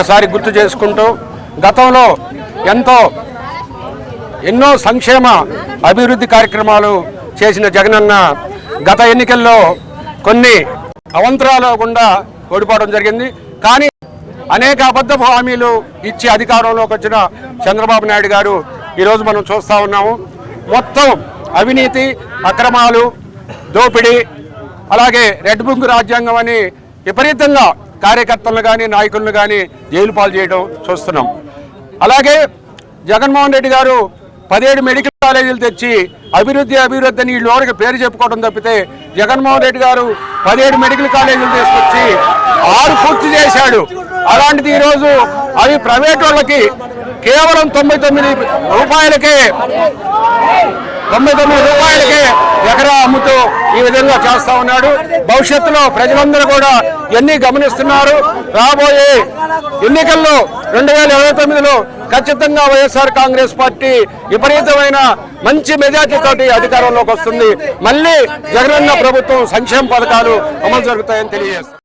ఒక్కసారి గుర్తు చేసుకుంటూ గతంలో ఎన్నో సంక్షేమ అభివృద్ధి కార్యక్రమాలు చేసిన జగనన్న గత ఎన్నికల్లో కొన్ని అవంతరాలు గుండా ఓడిపోవడం జరిగింది. కానీ అనేక అబద్ధ హామీలు ఇచ్చి అధికారంలోకి వచ్చిన చంద్రబాబు నాయుడు గారు ఈరోజు మనం చూస్తూ ఉన్నాము. మొత్తం అవినీతి, అక్రమాలు, దోపిడీ, అలాగే రెడ్ బుక్ రాజ్యాంగం అని విపరీతంగా కార్యకర్తలను కానీ నాయకులను కానీ జైలు పాలు చేయడం చూస్తున్నాం. అలాగే జగన్మోహన్ రెడ్డి గారు 17 మెడికల్ కాలేజీలు తెచ్చి అభివృద్ధి అని వీళ్ళకి పేరు చెప్పుకోవడం తప్పితే జగన్మోహన్ రెడ్డి గారు 17 మెడికల్ కాలేజీలు తీసుకొచ్చి 6 పూర్తి చేశాడు. అలాంటిది ఈరోజు అవి ప్రైవేట్ వాళ్ళకి కేవలం 99 రూపాయలకే ఎకరా అమ్ముతూ ఈ విధంగా చేస్తా ఉన్నాడు. భవిష్యత్తులో ప్రజలందరూ కూడా ఎన్ని గమనిస్తున్నారు. రాబోయే ఎన్నికల్లో 2029లో ఖచ్చితంగా వైఎస్ఆర్ కాంగ్రెస్ పార్టీ విపరీతమైన మంచి మెజార్టీతోటి అధికారంలోకి వస్తుంది. మళ్ళీ జగనన్న ప్రభుత్వం సంక్షేమ పథకాలు అమలు జరుగుతాయని తెలియజేస్తారు.